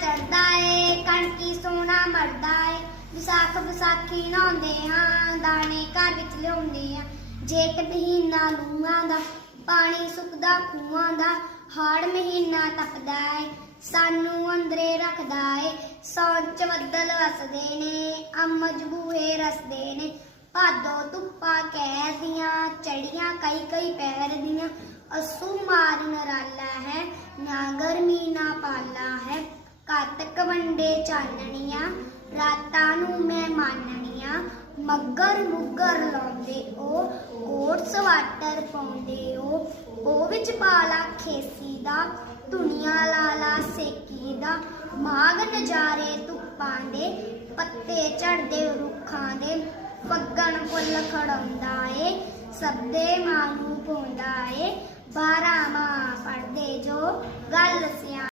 ਚੜਦਾ ਏ, ਕਣਕੀ ਸੋਨਾ ਮਰਦਾ ਏ। ਵਿਸਾਖ ਵਿਸਾਖੀ ਨਹਾਉਂਦੇ ਹਾਂ ਦਾਣੇ ਘਰ ਵਿੱਚ ਲਿਆਉਂਦੇ ਆ। ਜੇਠ ਮਹੀਨਾ ਲੂਆਂ ਦਾ, ਪਾਣੀ ਸੁੱਕਦਾ ਖੂਹਾਂ ਦਾ, ਹਾੜ ਮਹੀਨਾ ਤਪਦਾ ਏ। ਸਾਨੂੰ ਅੰਦਰੇ ਰੱਖਦਾ ਏ, ਸੌਣ ਚ ਬੱਦਲ ਵਸਦੇ ਨੇ ਅੰਮਜ ਬੂਹੇ ਰਸਦੇ ਨੇ। ਭਾਦੋ ਧੁੱਪਾਂ ਕਹਿ ਦੀਆਂ, ਚੜੀਆਂ ਕਈ ਕਈ ਪੈਰ ਦੀਆਂ। ਅਸੂ ਮਾਰਨ ਰਾਲਾ ਹੈ, ਨਾ ਗਰਮੀ ਨਾ ਪਾਲਾ ਹੈ। ਕਾਤਕ ਵੰਡੇ ਚਾਨਣੀਆਂ, ਰਾਤਾਂ ਨੂੰ ਮੈਂ ਮਾਨਣੀਆਂ, ਮੱਗਰ ਮੁੱਗਰ ਲਾਉਂਦੇ ਉਹ ਕੋਟ ਸਵਾਟਰ ਪਾਉਂਦੇ ਉਹ ਉਹ ਵਿੱਚ ਪਾਲਾ ਖੇਸੀ ਦਾ, ਧੁਨੀਆਂ ਲਾਲਾ ਸੇਕੀ ਦਾ ਮਾਗ ਨਜ਼ਾਰੇ ਧੁੱਪਾਂ ਦੇ, ਪੱਤੇ ਝੜਦੇ ਰੁੱਖਾਂ ਦੇ, ਫੱਗਣ ਫੁੱਲ ਖੜਾਉਂਦਾ ਏ ਸਬਦੇ ਮਾਂ ਨੂੰ ਪਾਉਂਦਾ ਏ, ਬਾਰਾਂ